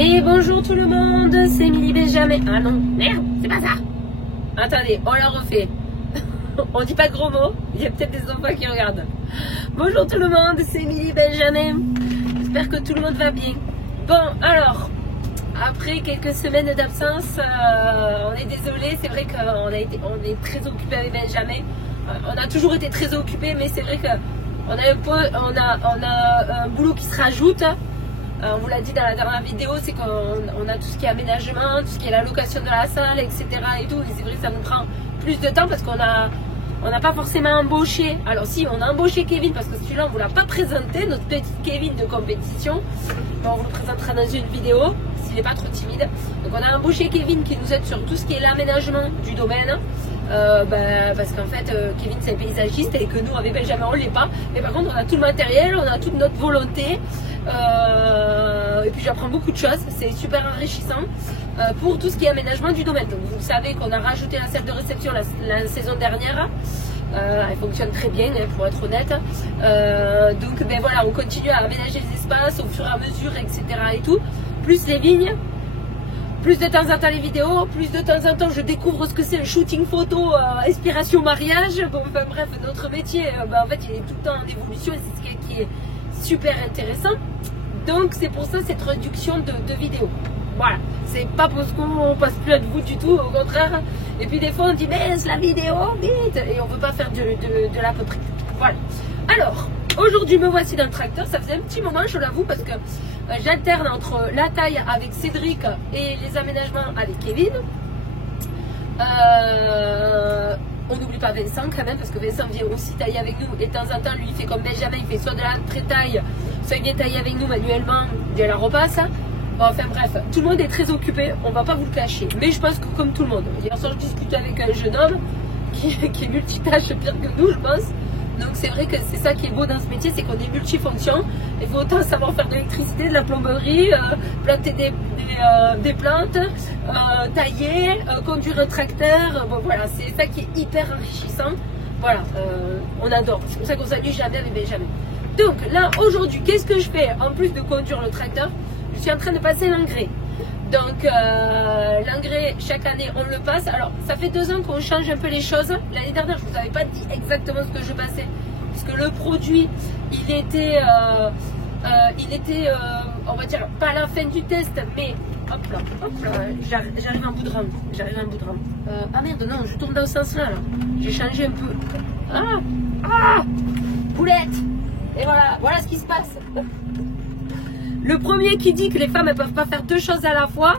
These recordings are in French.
Et bonjour tout le monde, c'est Émilie Benjamin. Ah non, merde, c'est pas ça. Attendez, on la refait. On dit pas de gros mots, il y a peut-être des enfants qui regardent. Bonjour tout le monde, c'est Émilie Benjamin. J'espère que tout le monde va bien. Bon, alors, après quelques semaines d'absence, on est désolé, c'est vrai qu'on est très occupé avec Benjamin. On a toujours été très occupé, mais c'est vrai qu'on a un boulot qui se rajoute. On vous l'a dit dans la dernière vidéo, c'est qu'on a tout ce qui est aménagement, tout ce qui est la location de la salle, etc. et tout. Et c'est vrai que ça nous prend plus de temps parce qu'on n'a pas forcément embauché. Alors si, on a embauché Kevin parce que celui-là, on ne vous l'a pas présenté, notre petit Kevin de compétition. On vous le présentera dans une vidéo, s'il n'est pas trop timide. Donc on a embauché Kevin qui nous aide sur tout ce qui est l'aménagement du domaine. Parce qu'en fait, Kevin c'est un paysagiste et que nous, avec Benjamin, on ne l'est pas. Mais par contre, on a tout le matériel, on a toute notre volonté. Et puis j'apprends beaucoup de choses, c'est super enrichissant pour tout ce qui est aménagement du domaine. Donc vous savez qu'on a rajouté la salle de réception la saison dernière. Elle fonctionne très bien, pour être honnête. Donc ben voilà, on continue à aménager les espaces au fur et à mesure, etc. et tout. Plus les vignes, plus de temps en temps les vidéos, plus de temps en temps je découvre ce que c'est le shooting photo, inspiration mariage. Bon, enfin bref, notre métier, en fait, il est tout le temps en évolution et c'est ce qui est super intéressant. Donc c'est pour ça cette réduction de vidéos. Voilà, c'est pas parce qu'on passe plus à vous du tout, au contraire. Et puis des fois on dit mais c'est la vidéo, vite. Et on veut pas faire de l'à peu près. Voilà. Alors, aujourd'hui me voici dans le tracteur. Ça faisait un petit moment, je l'avoue, parce que j'alterne entre la taille avec Cédric et les aménagements avec Kevin. On n'oublie pas Vincent quand même, parce que Vincent vient aussi tailler avec nous. Et de temps en temps, lui, il fait comme Benjamin, il fait soit de la pré-taille, soit il vient tailler avec nous manuellement, il la repasse. Bon, enfin bref, tout le monde est très occupé, on va pas vous le cacher. Mais je pense que comme tout le monde. Hier soir, je discutais avec un jeune homme qui est multitâche pire que nous, je pense. Donc c'est vrai que c'est ça qui est beau dans ce métier, c'est qu'on est multifonction. Il faut autant savoir faire de l'électricité, de la plomberie, planter des plantes, tailler, conduire un tracteur. Bon voilà, c'est ça qui est hyper enrichissant. Voilà, on adore. C'est pour ça qu'on s'amuse jamais avec Benjamin. Donc là, aujourd'hui, qu'est-ce que je fais en plus de conduire le tracteur? Je suis en train de passer l'engrais. Donc l'engrais, chaque année, on le passe. Alors, ça fait 2 ans qu'on change un peu les choses. L'année dernière, je ne vous avais pas dit exactement ce que je passais. Puisque le produit, il était on va dire, pas à la fin du test, mais hop là, j'arrive en bout de rang. Ah merde, non, je tourne dans ce sens-là. Là. J'ai changé un peu. Ah Poulette. Et voilà ce qui se passe. Le premier qui dit que les femmes ne peuvent pas faire 2 choses à la fois,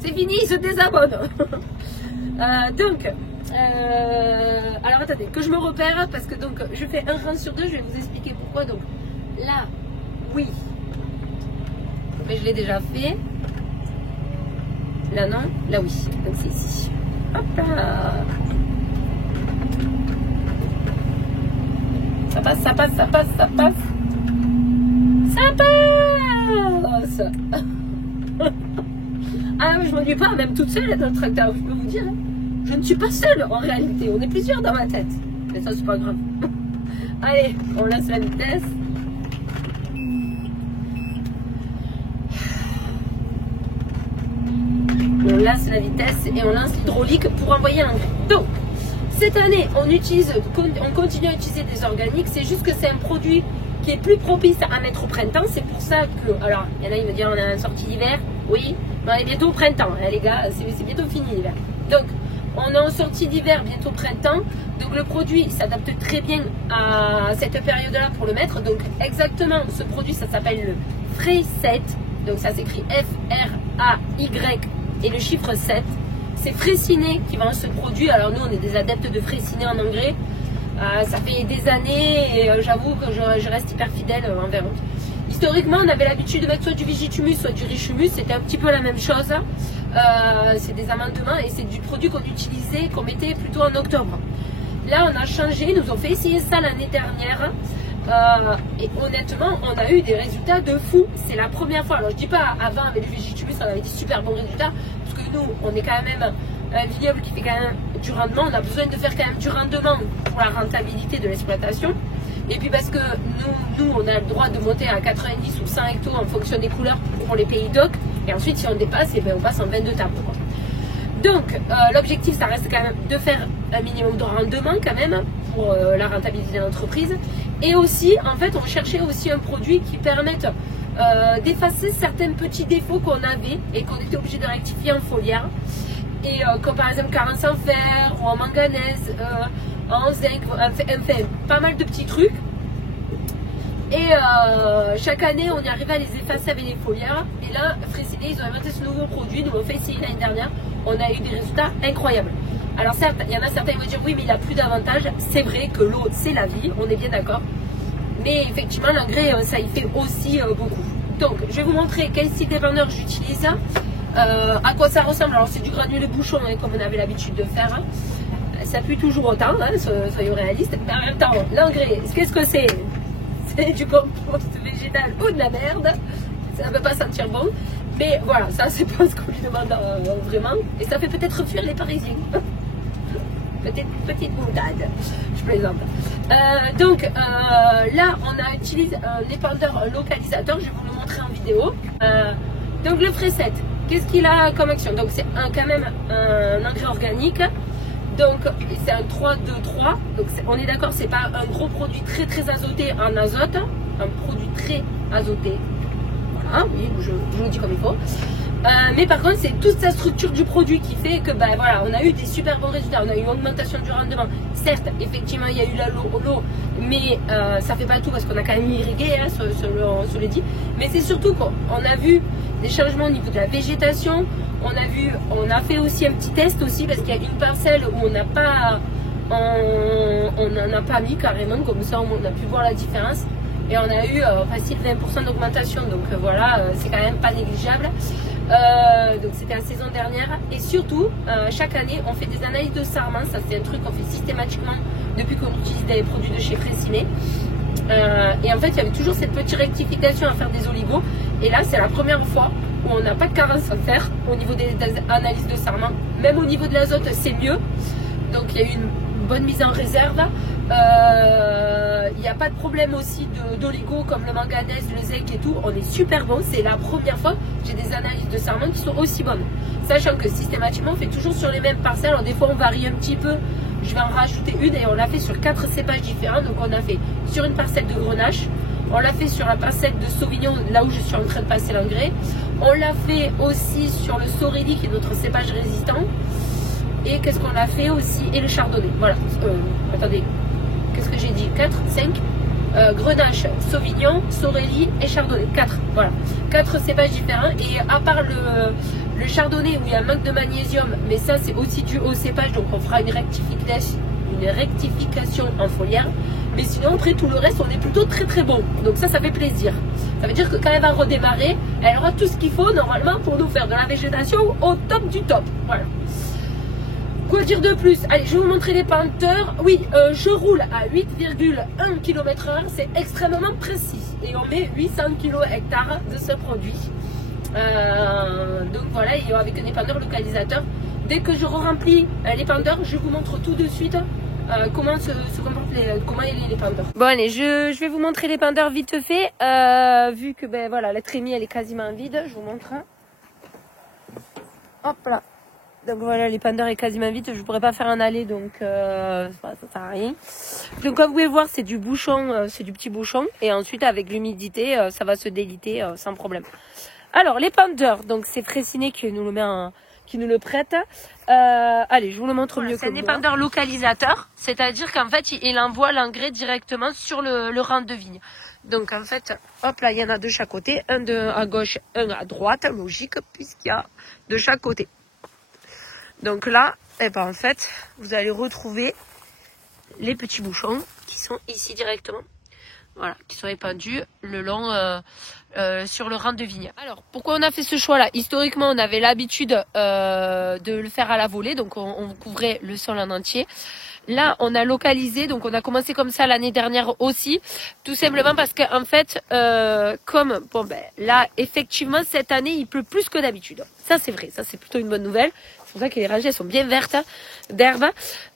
c'est fini, il se désabonne. Alors attendez, que je me repère, parce que donc je fais un rang sur 2, je vais vous expliquer pourquoi. Donc là, oui, mais je l'ai déjà fait. Là non, là oui, donc c'est ici. Hop là. Ça passe. Ah mais je m'ennuie pas, même toute seule dans le tracteur, je peux vous dire. Je ne suis pas seule en réalité, on est plusieurs dans ma tête. Mais ça c'est pas grave. Allez, on laisse la vitesse. On lance la vitesse et on lance l'hydraulique pour envoyer l'engrais. Donc, cette année, on continue à utiliser des organiques. C'est juste que c'est un produit qui est plus propice à mettre au printemps. C'est pour ça que, alors, il y en a, il me disent, on est en sortie d'hiver. Oui, mais on est bientôt au printemps, hein, les gars. C'est bientôt fini l'hiver. Donc, on est en sortie d'hiver, bientôt printemps. Donc, le produit s'adapte très bien à cette période-là pour le mettre. Donc, exactement, ce produit, ça s'appelle le Frayset. Donc, ça s'écrit F-R-A-Y et le chiffre 7. C'est Fraissinet qui vend ce produit. Alors nous on est des adeptes de Fraissinet en engrais. Ça fait des années et j'avoue que je reste hyper fidèle envers eux. Historiquement on avait l'habitude de mettre soit du Vigitumus soit du Richumus. C'était un petit peu la même chose. C'est des amendements et c'est du produit qu'on utilisait, qu'on mettait plutôt en octobre. Là on a changé, ils nous ont fait essayer ça l'année dernière. Et honnêtement on a eu des résultats de fou. C'est la première fois. Alors je dis pas avant avec le Vigitumus on avait des super bons résultats. Parce que nous on est quand même un vignoble qui fait quand même du rendement. On a besoin de faire quand même du rendement pour la rentabilité de l'exploitation. Et puis parce que nous on a le droit de monter à 90 ou 100 hectos en fonction des couleurs pour les pays d'oc. Et ensuite, si on dépasse, et ben, on passe en 22 tables. Donc, l'objectif, ça reste quand même de faire un minimum de rendement quand même pour la rentabilité de l'entreprise. Et aussi, en fait, on cherchait aussi un produit qui permette d'effacer certains petits défauts qu'on avait et qu'on était obligé de rectifier en foliaire. Et comme par exemple carence en fer ou en manganèse, en zinc, enfin pas mal de petits trucs. Et chaque année, on y arrivait à les effacer avec les foliaires. Et là, Fraissinet, ils ont inventé ce nouveau produit. Nous, on fait essayer l'année dernière. On a eu des résultats incroyables. Alors certes, il y en a certains qui vont dire oui, mais il a plus d'avantages. C'est vrai que l'eau, c'est la vie. On est bien d'accord. Mais effectivement, l'engrais, ça y fait aussi beaucoup. Donc, je vais vous montrer quel style dépanneur j'utilise. À quoi ça ressemble. Alors, c'est du granulé bouchon, hein, comme on avait l'habitude de faire. Hein. Ça pue toujours autant, hein, soyons réalistes. Mais en même temps, l'engrais, qu'est-ce que c'est? C'est du compost végétal ou de la merde. Ça ne peut pas sentir bon. Mais voilà, ça, c'est pas ce qu'on lui demande vraiment. Et ça fait peut-être fuir les Parisiens. Petite boutade, je plaisante. Donc là, on a utilisé un épandeur localisateur. Je vais vous le montrer en vidéo. Donc le Frais7, qu'est-ce qu'il a comme action? Donc c'est quand même un engrais organique. Donc c'est un 3-2-3. Donc on est d'accord, c'est pas un gros produit très azoté en azote. Un produit très azoté. Voilà, oui, je vous le dis comme il faut. Mais par contre, c'est toute sa structure du produit qui fait que ben, voilà, on a eu des super bons résultats. On a eu une augmentation du rendement. Certes, effectivement, il y a eu l'eau, mais ça fait pas tout parce qu'on a quand même irrigué, hein, sur le dit. Mais c'est surtout qu'on a vu des changements au niveau de la végétation. On a fait aussi un petit test aussi parce qu'il y a une parcelle où on n'en a pas mis carrément, comme ça on a pu voir la différence. Et on a eu facile 20% d'augmentation, donc voilà, c'est quand même pas négligeable. Donc c'était la saison dernière. Et surtout, chaque année, on fait des analyses de sarment. Ça, c'est un truc qu'on fait systématiquement depuis qu'on utilise des produits de chez Fraissinet. Et en fait, il y avait toujours cette petite rectification à faire des olivos. Et là, c'est la première fois où on n'a pas de carence à faire au niveau des analyses de sarment. Même au niveau de l'azote, c'est mieux. Donc il y a eu une bonne mise en réserve. Il n'y a pas de problème aussi d'oligo comme le manganèse, le zinc et tout. On est super bon. C'est la première fois que j'ai des analyses de sarment qui sont aussi bonnes. Sachant que systématiquement, on fait toujours sur les mêmes parcelles. Alors des fois, on varie un petit peu. Je vais en rajouter une et on l'a fait sur 4 cépages différents. Donc on a fait sur une parcelle de Grenache. On l'a fait sur la parcelle de Sauvignon, là où je suis en train de passer l'engrais. On l'a fait aussi sur le Sorelli, qui est notre cépage résistant. Et qu'est-ce qu'on a fait aussi? Et le Chardonnay. Voilà. Attendez. Qu'est-ce que j'ai dit? 4, 5 Grenache, Sauvignon, Sorelli et Chardonnay. 4. Voilà. 4 cépages différents. Et à part le Chardonnay où il y a un manque de magnésium, mais ça c'est aussi dû au cépage, donc on fera une rectification en foliaire. Mais sinon, après tout le reste, on est plutôt très bon. Donc ça fait plaisir. Ça veut dire que quand elle va redémarrer, elle aura tout ce qu'il faut normalement pour nous faire de la végétation au top du top. Voilà. Quoi dire de plus? Allez, je vais vous montrer les penteurs. Oui, je roule à 8,1 km/h. C'est extrêmement précis. Et on met 800 kg/hectare de ce produit. Donc voilà, et avec un épandeur localisateur. Dès que je remplis l'épandeur, je vous montre tout de suite comment se comportent l'épandeur. Bon allez, je vais vous montrer l'épandeur vite fait. Vu que ben voilà, la trémie elle est quasiment vide, je vous montre. Hop là. Donc voilà, l'épandeur est quasiment vide, je pourrais pas faire un aller, donc ça sert à rien. Donc comme vous pouvez voir, c'est du bouchon, c'est du petit bouchon. Et ensuite avec l'humidité, ça va se déliter sans problème. Alors l'épandeur, donc c'est Fraissinet qui nous le met qui nous le prête. Allez, je vous le montre mieux. C'est un épandeur localisateur, c'est-à-dire qu'en fait, il envoie l'engrais directement sur le rang de vigne. Donc en fait, hop là, il y en a de chaque côté, un à gauche, un à droite, logique, puisqu'il y a de chaque côté. Donc là, eh ben en fait, vous allez retrouver les petits bouchons qui sont ici directement. Voilà, qui sont épandus le long sur le rang de vigne. Alors, pourquoi on a fait ce choix-là? Historiquement, on avait l'habitude de le faire à la volée, donc on couvrait le sol en entier. là, on a localisé, donc on a commencé comme ça l'année dernière aussi, tout simplement parce que en fait, comme bon ben là, effectivement, cette année, il pleut plus que d'habitude. Ça, c'est vrai, ça c'est plutôt une bonne nouvelle. C'est pour ça que les rangées sont bien vertes d'herbe.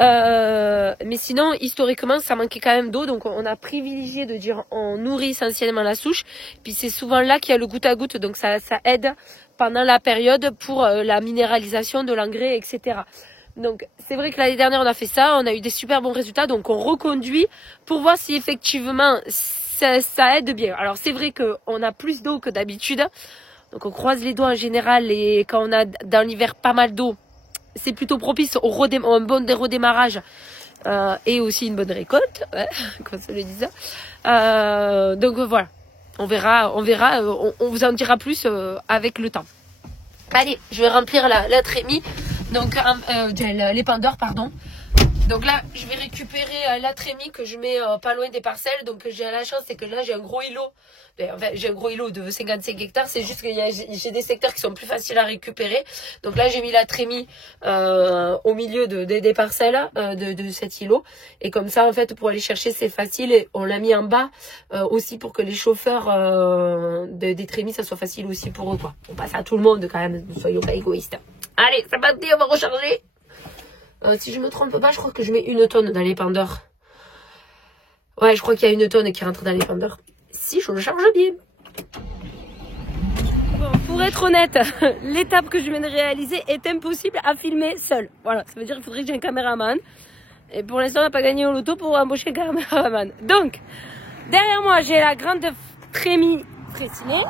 Mais sinon, historiquement, ça manquait quand même d'eau, donc on a privilégié de dire on nourrit essentiellement la souche. Puis c'est souvent là qu'il y a le goutte à goutte, donc ça aide pendant la période pour la minéralisation de l'engrais, etc. Donc c'est vrai que l'année dernière on a fait ça, on a eu des super bons résultats, donc on reconduit pour voir si effectivement ça aide bien. Alors c'est vrai qu'on a plus d'eau que d'habitude, donc on croise les doigts en général, et quand on a dans l'hiver pas mal d'eau, c'est plutôt propice au un bon redémarrage et aussi une bonne récolte, comme ça le disait. Donc voilà, on verra, on vous en dira plus avec le temps. Allez, je vais remplir la trémie, donc l'épandeur, pardon. Donc là, je vais récupérer la trémie que je mets pas loin des parcelles. Donc j'ai la chance, c'est que là j'ai un gros îlot. Enfin, j'ai un gros îlot de 55 hectares. C'est juste que j'ai des secteurs qui sont plus faciles à récupérer. Donc là, j'ai mis la trémie au milieu des parcelles de cet îlot. Et comme ça, en fait, pour aller chercher, c'est facile. Et on l'a mis en bas aussi pour que les chauffeurs des trémies, ça soit facile aussi pour eux, quoi. On passe à tout le monde quand même. Ne soyons pas égoïstes. Allez, c'est parti, on va recharger. Si je me trompe pas, je crois que je mets 1 tonne dans l'épandeur. Ouais, je crois qu'il y a 1 tonne qui rentre dans l'épandeur. Si je le charge bien. Bon, pour être honnête, l'étape que je viens de réaliser est impossible à filmer seule. Voilà, ça veut dire qu'il faudrait que j'ai un caméraman. Et pour l'instant, on n'a pas gagné au loto pour embaucher un caméraman. Donc, derrière moi, j'ai la grande trémie frécinée.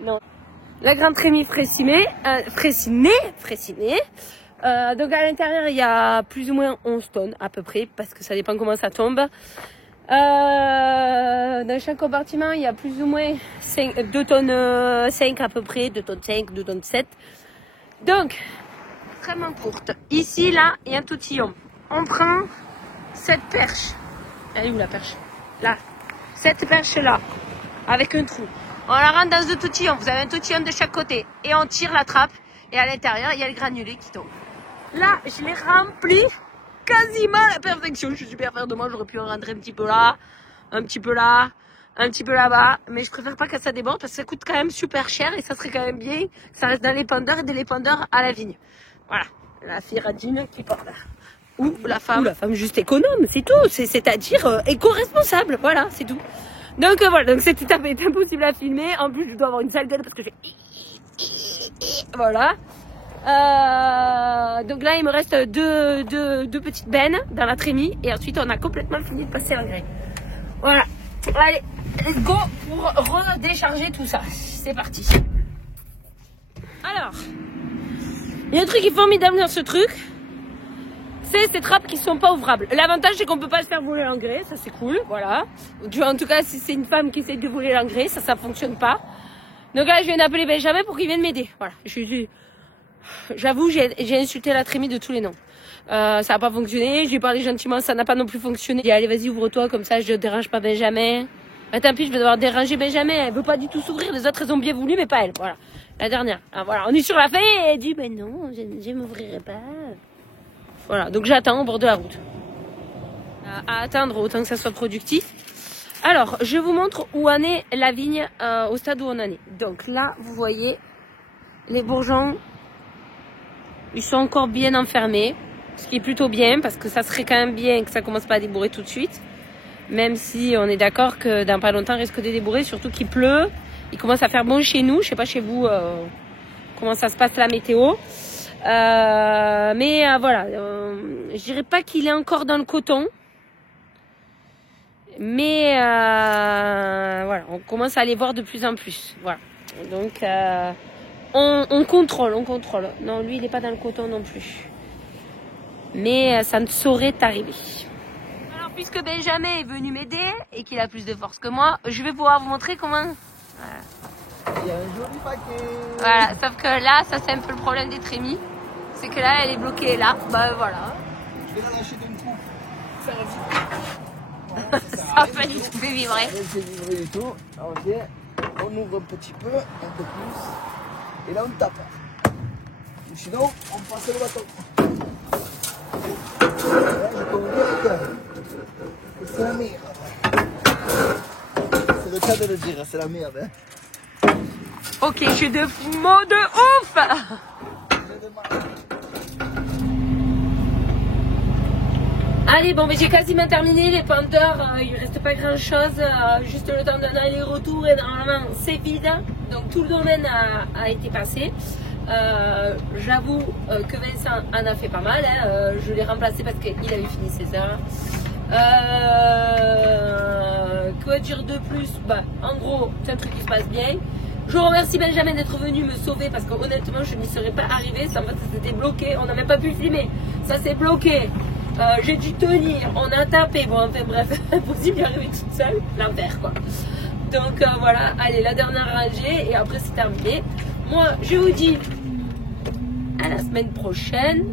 Non. La grande trémie frécinée. Donc à l'intérieur, il y a plus ou moins 11 tonnes à peu près, parce que ça dépend comment ça tombe. Dans chaque compartiment, il y a plus ou moins 2 tonnes 5 à peu près, 2 tonnes 5, 2 tonnes 7. Donc, extrêmement courte. Ici, là, il y a un toutillon. On prend cette perche. Elle est où la perche? Là. Cette perche-là, avec un trou. On la rentre dans un toutillon. Vous avez un toutillon de chaque côté. Et on tire la trappe. Et à l'intérieur, il y a le granulé qui tombe. Là, je l'ai rempli quasiment à la perfection. Je suis super fière de moi. J'aurais pu en rentrer un petit peu là, un petit peu là, un petit peu là-bas. Mais je préfère pas que ça déborde parce que ça coûte quand même super cher. Et ça serait quand même bien que ça reste dans l'épandeur et de l'épandeur à la vigne. Voilà. La fille radine qui part là. Ou la femme juste économe, c'est tout. C'est-à-dire éco-responsable. Voilà, c'est tout. Donc voilà, donc cette étape est impossible à filmer. En plus, je dois avoir une sale gueule parce que j'ai... Voilà. Donc là, il me reste deux petites bennes dans la trémie. Et ensuite, on a complètement fini de passer l'engrais. Voilà. Allez, let's go pour redécharger tout ça. C'est parti. Alors, il y a un truc qui est formidable dans ce truc. C'est ces trappes qui sont pas ouvrables. L'avantage, c'est qu'on peut pas se faire voler l'engrais. Ça, c'est cool. Voilà. En tout cas, si c'est une femme qui essaie de voler l'engrais, ça fonctionne pas. Donc là, je viens d'appeler Benjamin pour qu'il vienne m'aider. Voilà. J'avoue, j'ai insulté la trémie de tous les noms. Ça n'a pas fonctionné. Je lui ai parlé gentiment, ça n'a pas non plus fonctionné. J'ai dit, allez, vas-y, ouvre-toi, comme ça, je ne dérange pas Benjamin. Bah, tant pis, je vais devoir déranger Benjamin. Elle veut pas du tout s'ouvrir. Les autres, elles ont bien voulu, mais pas elle. Voilà. La dernière. Alors, voilà. On est sur la fin et elle dit, ben non, je m'ouvrirai pas. Voilà. Donc, j'attends au bord de la route. À attendre autant que ça soit productif. Alors, je vous montre où en est la vigne au stade où on en est. Donc là, vous voyez, les bourgeons, ils sont encore bien enfermés. Ce qui est plutôt bien, parce que ça serait quand même bien que ça commence pas à débourrer tout de suite. Même si on est d'accord que dans pas longtemps, il risque de débourrer, surtout qu'il pleut. Il commence à faire bon chez nous. Je sais pas chez vous comment ça se passe la météo. Mais voilà, je dirais pas qu'il est encore dans le coton. Mais voilà, on commence à les voir de plus en plus. Voilà. Donc on contrôle. Non, lui il n'est pas dans le coton non plus. Mais ça ne saurait arriver. Alors puisque Benjamin est venu m'aider et qu'il a plus de force que moi, je vais pouvoir vous montrer comment. Voilà. Il y a un joli paquet. Voilà, sauf que là, ça c'est un peu le problème des trémies. C'est que là, elle est bloquée là. Bah voilà. Je vais la lâcher d'un coup. Ça va pas du tout fait vibrer. Ça fait vibrer du tout. Ok. On ouvre un petit peu, un peu plus. Et là, on tape. Sinon, on passe le bâton. je peux vous dire que c'est la merde. C'est le cas de le dire, c'est la merde. Hein. Ok, j'ai de mots de ouf. Allez, bon, mais j'ai quasiment terminé les penteurs. Il reste pas grand chose, juste le temps d'un aller-retour et normalement c'est vide. Donc tout le domaine a été passé. J'avoue que Vincent en a fait pas mal. Hein. Je l'ai remplacé parce qu'il avait fini ses heures. Quoi dire de plus? Bah, en gros, c'est un truc qui se passe bien. Je remercie Benjamin d'être venu me sauver parce que honnêtement, je n'y serais pas arrivée. Ça, en fait, c'était bloqué. On n'a même pas pu filmer. Ça s'est bloqué. J'ai dû tenir. On a tapé. Bon, enfin bref, impossible d'y arriver toute seule. L'enfer, quoi. Donc voilà. Allez, la dernière rangée et après c'est terminé. Moi, je vous dis à la semaine prochaine.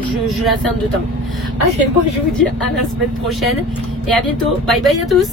Je la fais en 2 temps. Allez, moi je vous dis à la semaine prochaine et à bientôt. Bye bye à tous.